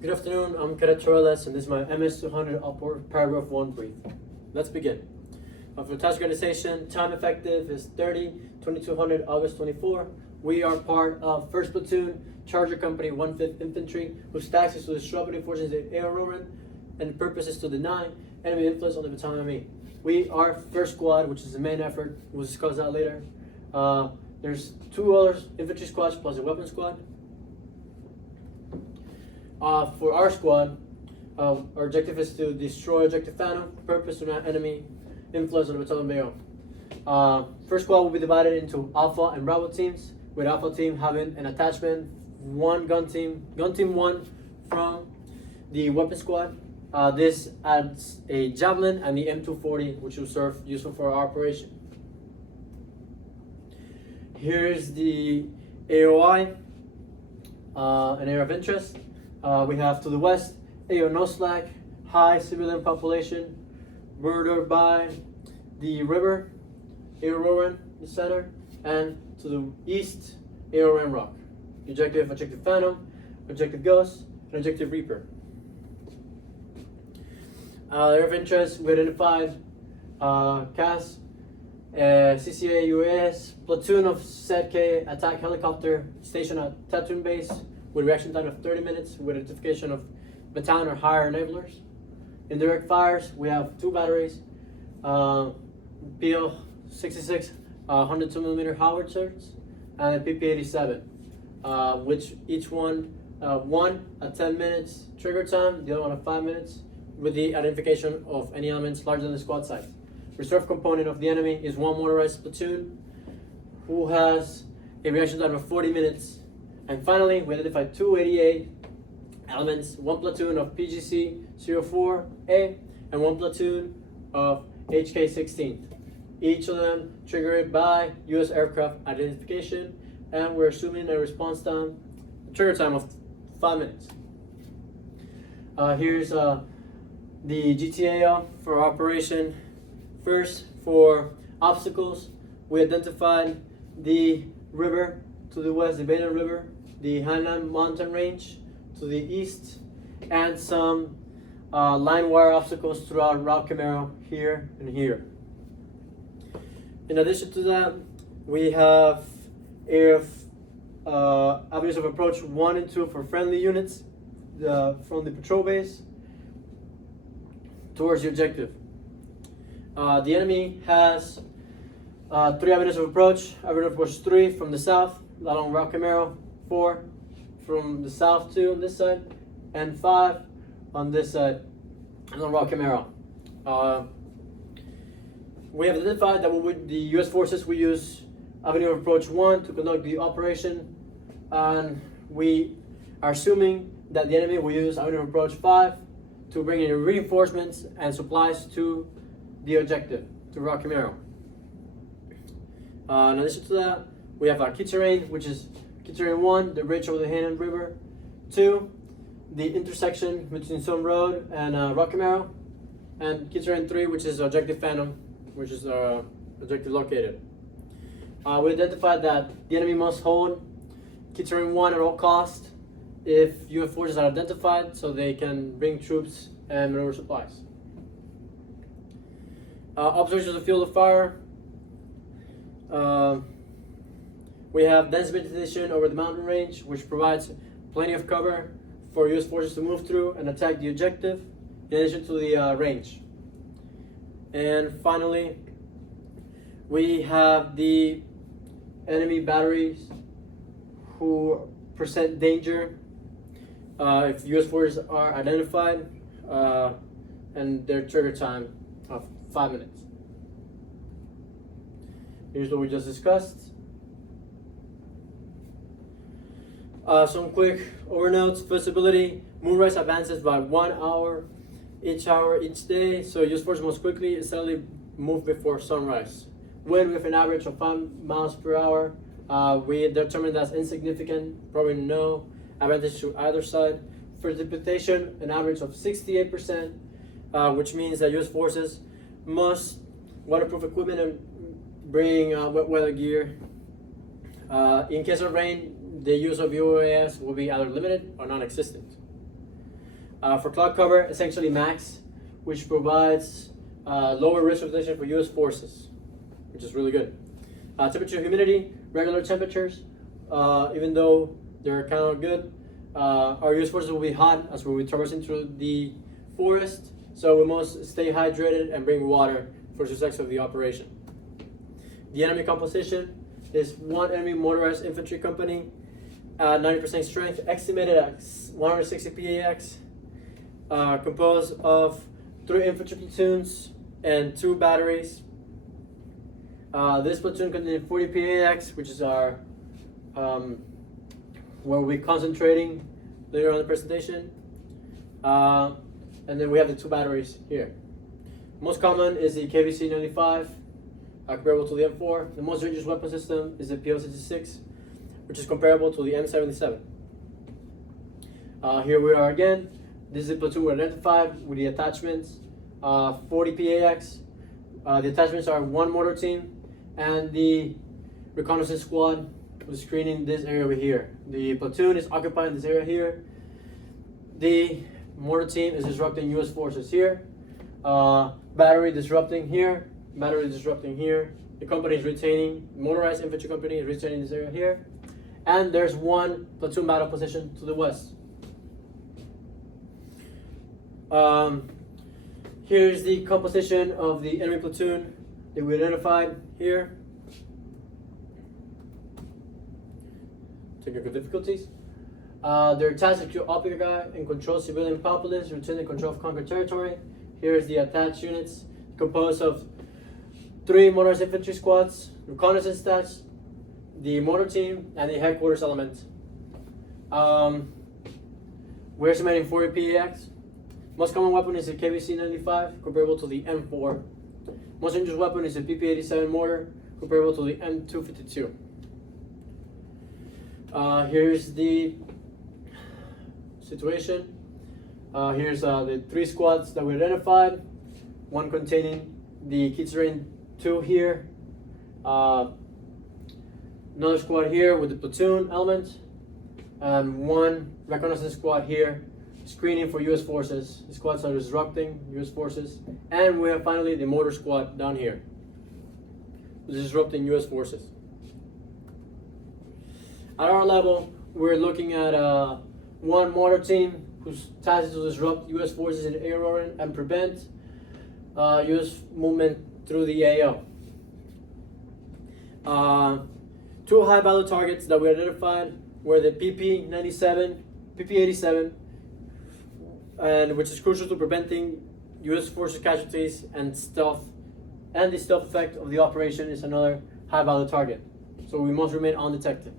Good afternoon, I'm Cadet Torrellas, and this is my MS200 upward paragraph 1 brief. Let's begin. For task organization, time effective is 2200 August 24. We are part of 1st Platoon, Charger Company 1/5 Infantry, whose task is to disrupt any forces in air railroad, and the purpose is to deny enemy influence on the battalion army. We are 1st Squad, which is the main effort. We'll discuss that later. There's 2 other infantry squads plus a weapon squad. For our squad, our objective is to destroy Objective Phantom, purpose to deny enemy influence on the battalion mayo. 1st Squad will be divided into Alpha and Bravo teams, with Alpha team having an attachment, one gun team 1 from the weapon squad. This adds a Javelin and the M240, which will serve useful for our operation. Here's the AOI, an area of interest. We have to the west, AO no slack, high civilian population, bordered by the river, AO Rowan, the center, and to the east, AO Ram Rock. Objective Phantom, Objective Ghost, and Objective Reaper. Area of interest, we identified CAS, CCA UAS, platoon of ZK attack helicopter stationed at Tatooine base with reaction time of 30 minutes with identification of battalion or higher enablers. Indirect fires, we have 2 batteries, PL-66 102mm howitzers and a PP-87, which each one at 10 minutes trigger time, the other one at 5 minutes, with the identification of any elements larger than the squad size. Reserve component of the enemy is 1 motorized platoon who has a reaction time of 40 minutes. And finally, we identified 2 88 elements, 1 platoon of PGC-04A and 1 platoon of HK-16. Each of them triggered by U.S. aircraft identification, and we're assuming a response time, trigger time of 5 minutes. Here's the GTA for operation. First, for obstacles, we identified the river to the west, the Beta River, the Hainan mountain range to the east, and some line wire obstacles throughout Route Camaro here and here. In addition to that, we have avenues of approach 1 and 2 for friendly units from the patrol base towards the objective. The enemy has 3 avenues of approach. Avenue of approach 3 from the south along Route Camaro, 4 from the south 2 on this side, and 5 on this side along Route Camaro. We have identified that the U.S. forces will use Avenue of Approach 1 to conduct the operation, and we are assuming that the enemy will use Avenue of Approach 5 to bring in reinforcements and supplies to the objective, to Route Camaro. In addition to that, we have our key terrain, which is key terrain 1, the bridge over the Hainan River, 2, the intersection between Sun Road and Rock Camaro, and key terrain 3, which is Objective Phantom, which is objective located. We identified that the enemy must hold key terrain 1 at all costs if U.S. forces are identified, so they can bring troops and maneuver supplies. Observations of the field of fire. We have dense vegetation over the mountain range, which provides plenty of cover for U.S. forces to move through and attack the objective, in addition to the range. And finally, we have the enemy batteries who present danger if U.S. forces are identified, and their trigger time of 5 minutes. Here's what we just discussed. Some quick overnotes. Visibility: moonrise advances by 1 hour each day, so U.S. forces must quickly and steadily move before sunrise. Wind with an average of 5 miles per hour. We determined that's insignificant, probably no advantage to either side. Precipitation, an average of 68%, which means that U.S. forces must waterproof equipment and bring wet weather gear. In case of rain, the use of UAS will be either limited or non-existent. For cloud cover, essentially max, which provides lower risk of detection for U.S. forces, which is really good. Temperature, humidity, regular temperatures, even though they're kind of good. Our U.S. forces will be hot as we'll be traversing through the forest, so we must stay hydrated and bring water for success of the operation. The enemy composition is one enemy motorized infantry company at 90% strength, estimated at 160 PAX, composed of 3 infantry platoons and 2 batteries. This platoon contains 40 PAX, which is our where we'll be concentrating later on in the presentation. And then we have the 2 batteries here. Most common is the KVC-95, comparable to the M4. The most dangerous weapon system is the PL-66, which is comparable to the M77. Here we are again. This is the platoon we identified with the attachments, 40 PAX. The attachments are 1 mortar team and the reconnaissance squad was screening this area over here. The platoon is occupying this area here. The mortar team is disrupting U.S. forces here. Battery disrupting here. Battery disrupting here. The company is retaining, motorized infantry company is retaining this area here. And there's 1 platoon battle position to the west. Here's the composition of the enemy platoon that we identified here. Technical difficulties. They're tasked to occupy and control civilian populace, retain control of conquered territory. Here's the attached units, composed of 3 motorized infantry squads, reconnaissance stats, the mortar team, and the headquarters element. We're estimating 40 PAX. Most common weapon is the KVC-95, comparable to the M4. Most dangerous weapon is the PP-87 mortar, comparable to the M252. Here's the situation. Here's the 3 squads that we identified. 1 containing the key terrain 2 here. Another squad here with the platoon element. And 1 reconnaissance squad here, screening for U.S. forces. The squads are disrupting U.S. forces. And we have finally the mortar squad down here, disrupting U.S. forces. At our level, we're looking at 1 mortar team whose task is to disrupt U.S. forces in Aerorin and prevent U.S. movement through the AO. 2 high value targets that we identified were the PP-87, and which is crucial to preventing U.S. forces casualties and stealth. And the stealth effect of the operation is another high value target. So we must remain undetected.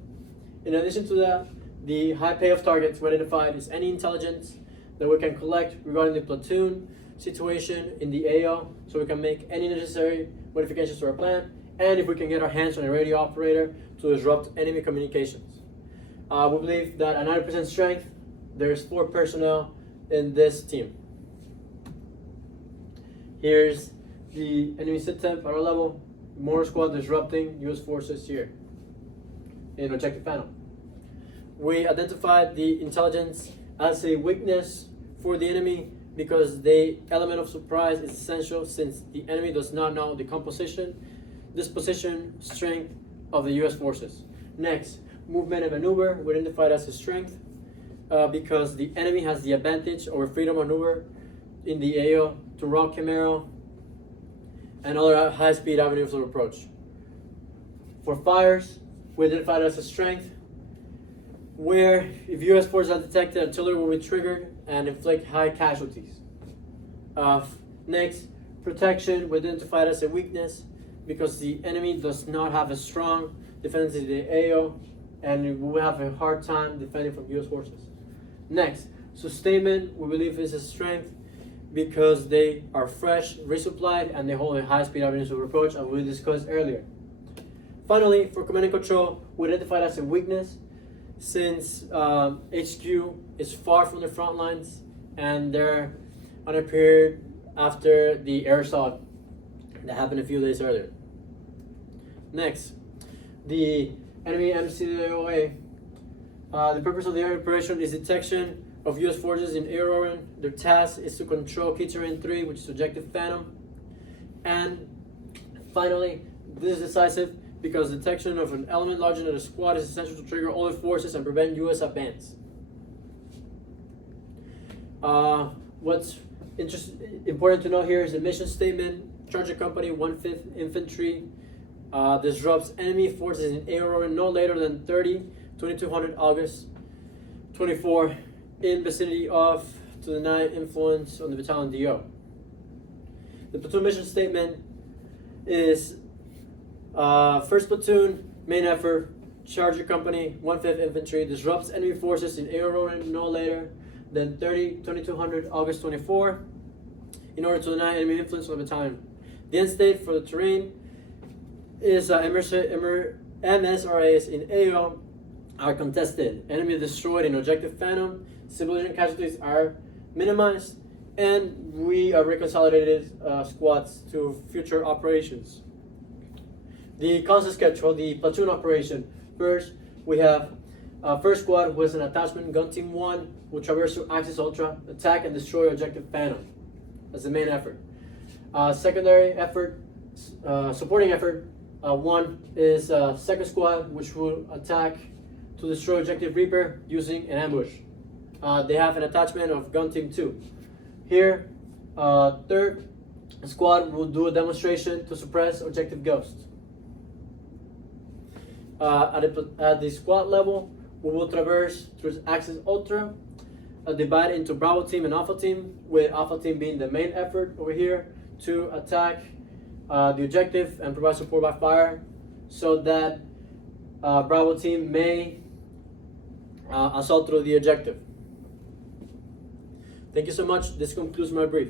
In addition to that, the high payoff targets we identified is any intelligence that we can collect regarding the platoon situation in the AO, so we can make any necessary modifications to our plan, and if we can get our hands on a radio operator to disrupt enemy communications. We believe that at 90% strength, there's 4 personnel in this team. Here's the enemy sit temp at our level, mortar squad disrupting U.S. forces here in objective panel. We identified the intelligence as a weakness for the enemy because the element of surprise is essential since the enemy does not know the composition, disposition, strength of the U.S. forces. Next, movement and maneuver we identified as a strength because the enemy has the advantage over freedom maneuver in the AO to rock Camaro and other high-speed avenues of approach. For fires, we identified as a strength where if U.S. forces are detected, artillery will be triggered and inflict high casualties. Next, protection we identified as a weakness because the enemy does not have a strong defense in the AO and we will have a hard time defending from U.S. forces. Next, sustainment we believe is a strength because they are fresh, resupplied, and they hold a high-speed avenues of approach, as we discussed earlier. Finally, for command and control, we identified as a weakness since HQ is far from the front lines and they're on a period after the air assault that happened a few days earlier. Next, the enemy MCOA. The purpose of the air operation is detection of U.S. forces in Aeroran. Their task is to control Key Terrain 3, which is Objective Phantom. And finally, this is decisive because detection of an element larger than a squad is essential to trigger all the forces and prevent U.S. advance. What's important to know here is the mission statement. Charger Company 1/5 Infantry disrupts enemy forces in Aeroran no later than 2200 August 24 in vicinity of to deny influence on the battalion DO. The platoon mission statement is first platoon, main effort, Charger Company 1/5 Infantry disrupts enemy forces in Aeroran no later than 2200 August 24 in order to deny enemy influence on the battalion. The end state for the terrain is MSRAs in AO are contested. Enemy destroyed in Objective Phantom. Civilian casualties are minimized, and we are reconsolidated squads to future operations. The constant schedule, the platoon operation. First, we have first squad with an attachment. Gun Team 1 will traverse through Axis Ultra, attack and destroy Objective Phantom. That's the main effort. Secondary effort, supporting effort. One is second squad, which will attack to destroy Objective Reaper using an ambush. They have an attachment of Gun Team 2. Here, third squad will do a demonstration to suppress Objective Ghost. At the squad level, we will traverse through Axis Ultra, divide into Bravo Team and Alpha Team, with Alpha Team being the main effort over here to attack the objective and provide support by fire, so that Bravo Team may assault through the objective. Thank you so much. This concludes my brief.